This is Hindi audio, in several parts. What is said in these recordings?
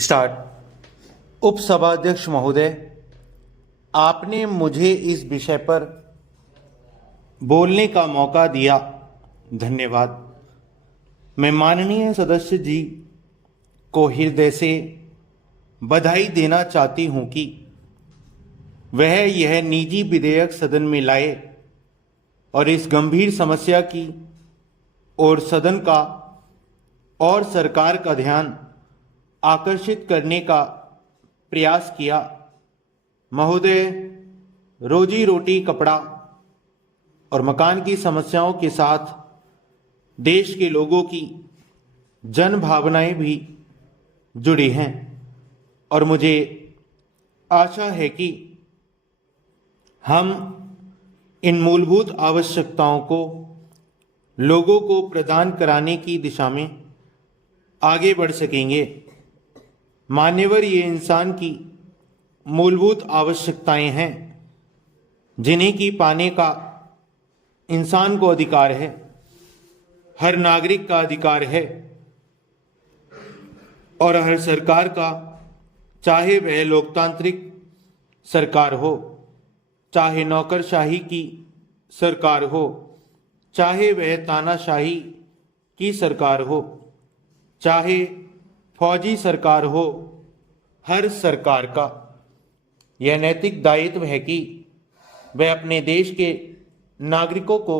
स्टार्ट। उपसभाध्यक्ष महोदय, आपने मुझे इस विषय पर बोलने का मौका दिया, धन्यवाद। मैं माननीय सदस्य जी को हृदय से बधाई देना चाहती हूं कि वह यह निजी विधेयक सदन में लाए और इस गंभीर समस्या की ओर सदन का और सरकार का ध्यान आकर्षित करने का प्रयास किया। महोदय, रोजी रोटी, कपड़ा और मकान की समस्याओं के साथ देश के लोगों की जन भावनाएं भी जुड़ी हैं और मुझे आशा है कि हम इन मूलभूत आवश्यकताओं को लोगों को प्रदान कराने की दिशा में आगे बढ़ सकेंगे। मान्यवर, ये इंसान की मूलभूत आवश्यकताएं हैं जिन्हें की पाने का इंसान को अधिकार है, हर नागरिक का अधिकार है और हर सरकार का, चाहे वह लोकतांत्रिक सरकार हो, चाहे नौकरशाही की सरकार हो, चाहे वह तानाशाही की सरकार हो, चाहे फौजी सरकार हो, हर सरकार का यह नैतिक दायित्व है कि वह अपने देश के नागरिकों को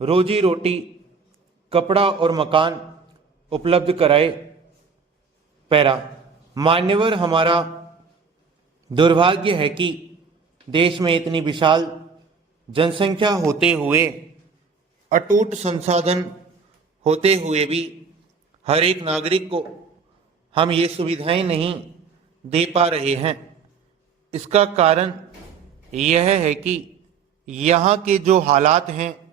रोजी रोटी, कपड़ा और मकान उपलब्ध कराए। पैरा। मान्यवर, हमारा दुर्भाग्य है कि देश में इतनी विशाल जनसंख्या होते हुए, अटूट संसाधन होते हुए भी हर एक नागरिक को हम ये सुविधाएं नहीं दे पा रहे हैं। इसका कारण यह है कि यहाँ के जो हालात हैं,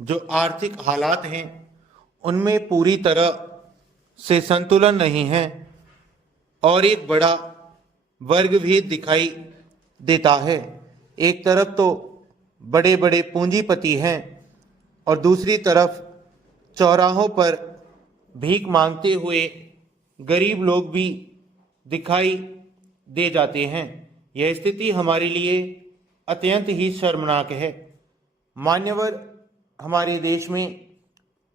जो आर्थिक हालात हैं, उनमें पूरी तरह से संतुलन नहीं है और एक बड़ा वर्ग भेद दिखाई देता है। एक तरफ तो बड़े बड़े पूंजीपति हैं और दूसरी तरफ चौराहों पर भीख मांगते हुए गरीब लोग भी दिखाई दे जाते हैं। यह स्थिति हमारे लिए अत्यंत ही शर्मनाक है। मान्यवर, हमारे देश में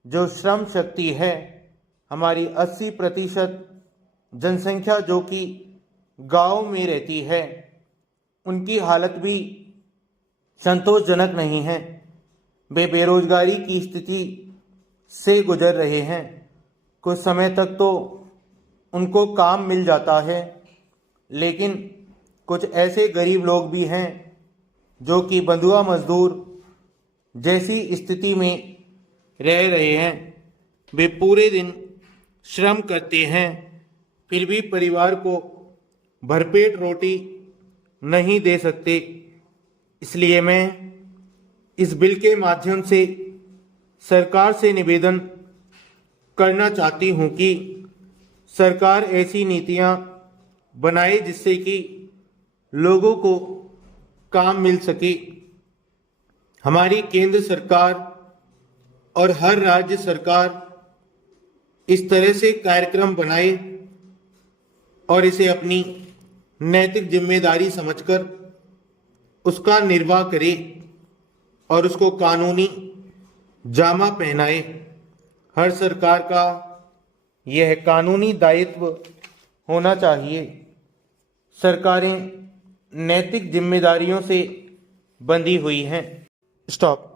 जो श्रम शक्ति है, हमारी 80% जनसंख्या जो कि गांव में रहती है, उनकी हालत भी संतोषजनक नहीं है। वे बेरोजगारी की स्थिति से गुजर रहे हैं। कुछ समय तक तो उनको काम मिल जाता है, लेकिन कुछ ऐसे गरीब लोग भी हैं जो कि बंधुआ मजदूर जैसी स्थिति में रह रहे हैं। वे पूरे दिन श्रम करते हैं, फिर भी परिवार को भरपेट रोटी नहीं दे सकते। इसलिए मैं इस बिल के माध्यम से सरकार से निवेदन करना चाहती हूं कि सरकार ऐसी नीतियां बनाए जिससे कि लोगों को काम मिल सके। हमारी केंद्र सरकार और हर राज्य सरकार इस तरह से कार्यक्रम बनाए और इसे अपनी नैतिक जिम्मेदारी समझकर उसका निर्वाह करे और उसको कानूनी जामा पहनाए। हर सरकार का यह कानूनी दायित्व होना चाहिए। सरकारें नैतिक जिम्मेदारियों से बंधी हुई हैं। स्टॉप।